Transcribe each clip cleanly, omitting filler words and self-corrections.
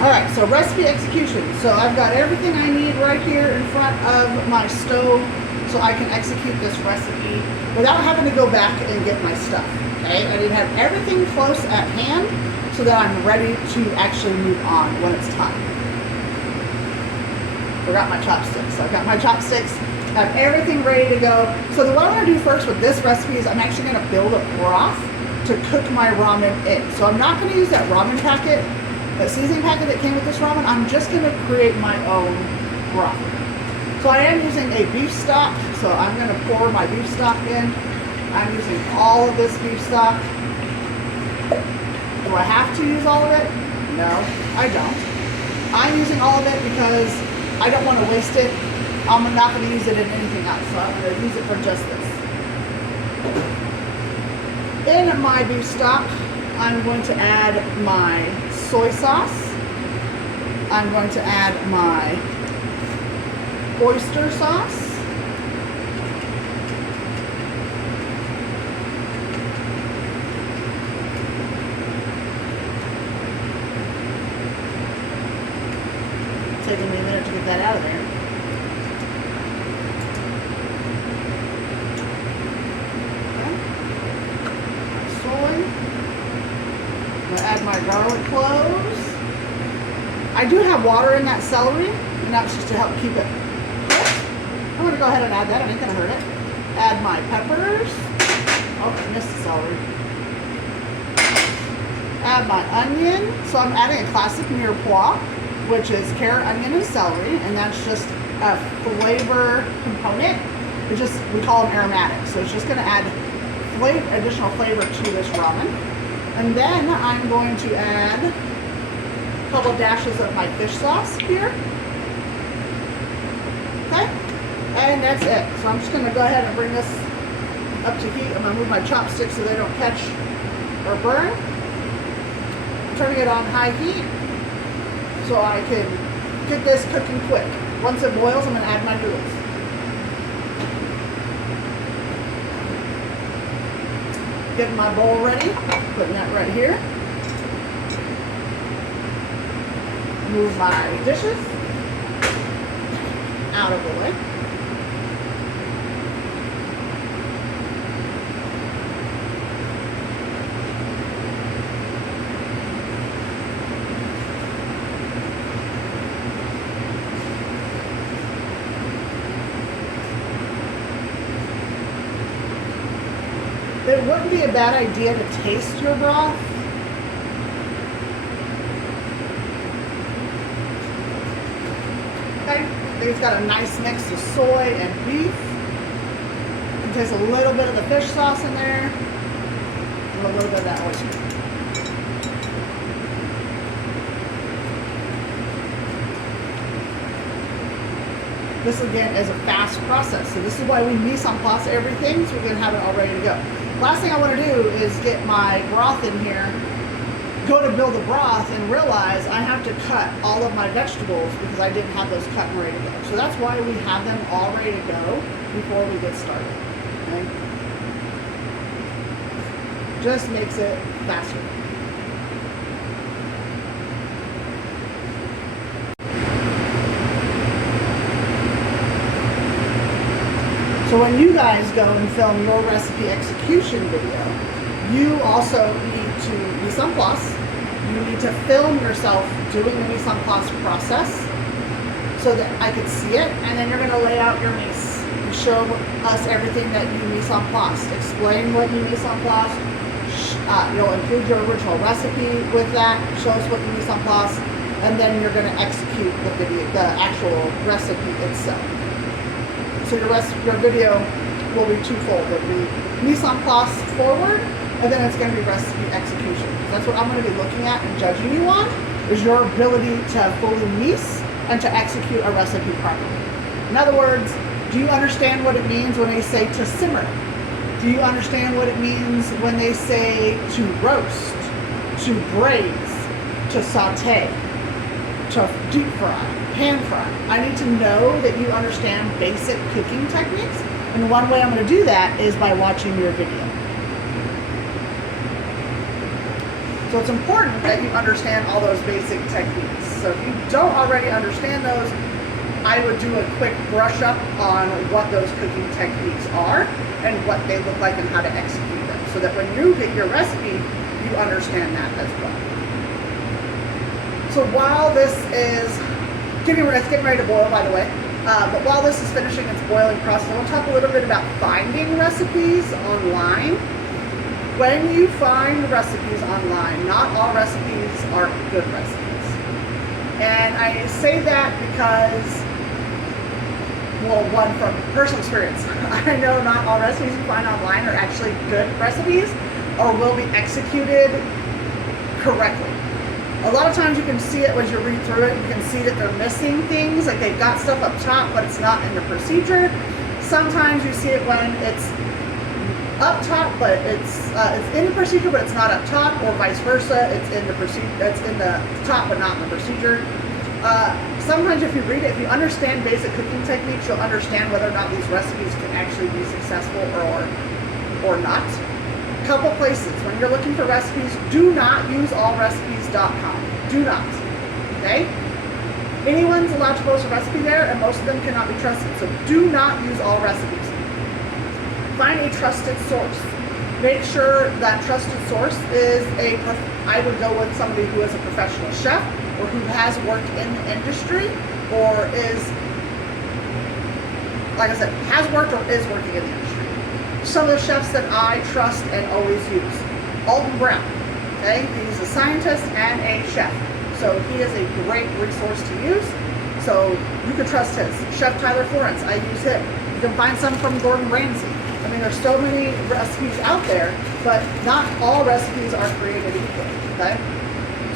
Alright, so recipe execution. So I've got everything I need right here in front of my stove so I can execute this recipe without having to go back and get my stuff. Okay, I need to have everything close at hand so that I'm ready to actually move on when it's time. Forgot my chopsticks. So I've got my chopsticks, have everything ready to go. So what I'm going to do first with this recipe is I'm actually going to build a broth to cook my ramen in. So I'm not going to use that ramen packet, that seasoning packet that came with this ramen. I'm just going to create my own broth. So I am using a beef stock, so I'm going to pour my beef stock in. I'm using all of this beef stock. Do I have to use all of it? No, I don't. I'm using all of it because I don't want to waste it. I'm not going to use it in anything else, so I'm going to use it for just this. In my beef stock, I'm going to add my soy sauce. I'm going to add my oyster sauce. Taking me a minute to get that out of there. I'm going to add my garlic cloves. I do have water in that celery, and that's just to help keep it cooked. I'm going to go ahead and add that. It ain't going to hurt it. Add my peppers. Oh, I missed the celery. Add my onion. So I'm adding a classic mirepoix, which is carrot, onion, and celery, and that's just a flavor component. We call them aromatics. So it's just going to add additional flavor to this ramen. And then I'm going to add a couple dashes of my fish sauce here. Okay, and that's it. So I'm just going to go ahead and bring this up to heat. I'm going to move my chopsticks so they don't catch or burn. I'm turning it on high heat so I can get this cooking quick. Once it boils, I'm going to add my noodles. Getting my bowl ready, putting that right here. Move my dishes out of the way. It wouldn't be a bad idea to taste your broth. Okay, I think it's got a nice mix of soy and beef. You can taste a little bit of the fish sauce in there, and a little bit of that oyster. This again is a fast process, so this is why we mise en place everything, so we can have it all ready to go. Last thing I want to do is get my broth in here, go to build the broth, and realize I have to cut all of my vegetables because I didn't have those cut and ready to go. So that's why we have them all ready to go before we get started. Okay? Just makes it faster. So when you guys go and film your recipe execution video, you also need to mise en place. You need to film yourself doing the mise en place process so that I could see it, and then you're going to lay out your mise and show us everything that you mise en place. Explain what you mise en place. You'll include your original recipe with that, show us what you mise en place, and then you're going to execute the actual recipe itself. So your video will be twofold. It'll be mise en place forward, and then it's going to be recipe execution. That's what I'm going to be looking at and judging you on, is your ability to fully mise and to execute a recipe properly. In other words, do you understand what it means when they say to simmer? Do you understand what it means when they say to roast, to braise, to saute, to deep fry, pan fry? I need to know that you understand basic cooking techniques, and one way I'm going to do that is by watching your video. So it's important that you understand all those basic techniques. So if you don't already understand those, I would do a quick brush up on what those cooking techniques are and what they look like and how to execute them, so that when you get your recipe, you understand that as well. So while this is getting ready to boil, by the way, but while this is finishing its boiling process, I want to talk a little bit about finding recipes online. When you find recipes online, not all recipes are good recipes. And I say that because, well, one, from personal experience. I know not all recipes you find online are actually good recipes or will be executed correctly. A lot of times you can see it when you read through it. You can see that they're missing things, like they've got stuff up top, but it's not in the procedure. Sometimes you see it when it's up top, but it's in the procedure, but it's not up top, or vice versa. It's in the procedure, it's in the top, but not in the procedure. Sometimes if you read it, if you understand basic cooking techniques, you'll understand whether or not these recipes can actually be successful or not. Couple places when you're looking for recipes, do not use allrecipes.com. Do not. Okay? Anyone's allowed to post a recipe there, and most of them cannot be trusted. So do not use all recipes. Find a trusted source. Make sure that trusted source is I would go with somebody who is a professional chef, or who has worked in the industry, or is, like I said, has worked or is working in the industry. Some of the chefs that I trust and always use. Alton Brown, okay? He's a scientist and a chef. So he is a great resource to use. So you can trust his. Chef Tyler Florence, I use him. You can find some from Gordon Ramsay. I mean, there's so many recipes out there, but not all recipes are created equal, okay?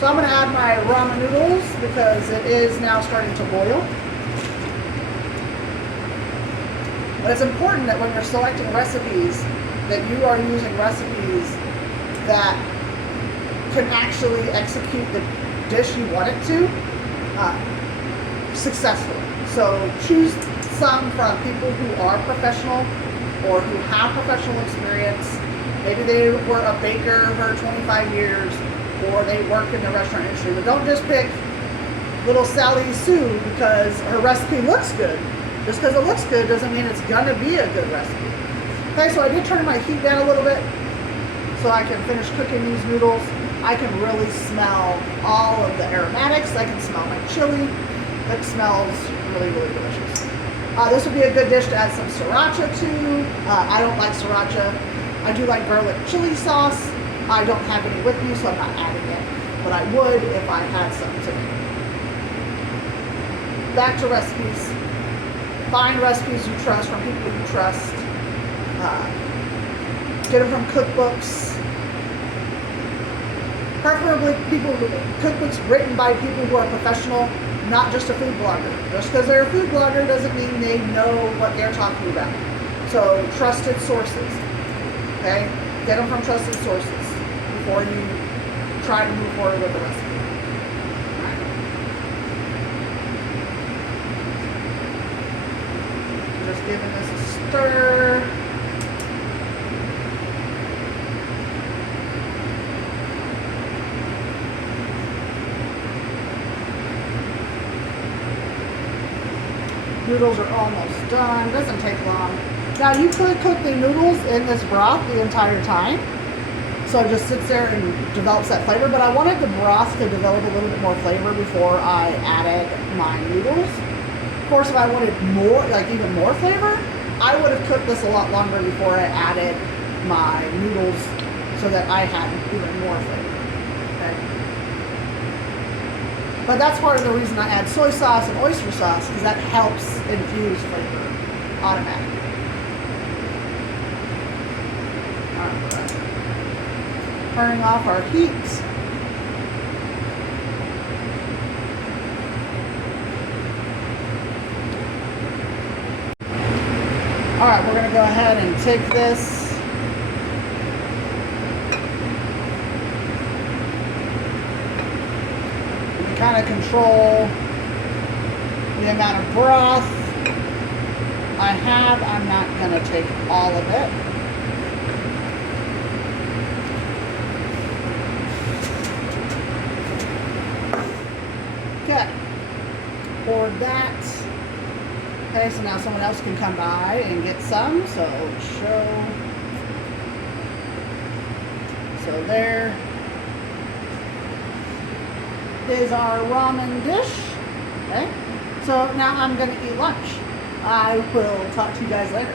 So I'm gonna add my ramen noodles because it is now starting to boil. But it's important that when you're selecting recipes, that you are using recipes that can actually execute the dish you want it to successfully. So choose some from people who are professional or who have professional experience. Maybe they were a baker for 25 years or they work in the restaurant industry. But don't just pick little Sally Sue because her recipe looks good. Just because it looks good doesn't mean it's gonna be a good recipe. Okay, so I did turn my heat down a little bit so I can finish cooking these noodles. I can really smell all of the aromatics. I can smell my chili. It smells really, really delicious. This would be a good dish to add some sriracha to. I don't like sriracha. I do like garlic chili sauce. I don't have any with me, so I'm not adding it, but I would if I had some today. Back to recipes. Find recipes you trust from people you trust. Get them from cookbooks. Preferably cookbooks written by people who are professional, not just a food blogger. Just because they're a food blogger doesn't mean they know what they're talking about. So trusted sources. Okay? Get them from trusted sources before you try to move forward with the recipe. Just giving this a stir. Noodles are almost done. Doesn't take long. Now you could cook the noodles in this broth the entire time. So it just sits there and develops that flavor. But I wanted the broth to develop a little bit more flavor before I added my noodles. Of course, if I wanted more, like even more flavor, I would have cooked this a lot longer before I added my noodles so that I had even more flavor. Okay. But that's part of the reason I add soy sauce and oyster sauce, because that helps infuse flavor automatically. Alright. Turning off our heat. Alright, we're going to go ahead and take this. Kind of control the amount of broth I have. I'm not going to take all of it. Okay. poured that. Okay, so now someone else can come by and get some. So show. So there is our ramen dish. Okay, so now I'm going to eat lunch. I will talk to you guys later.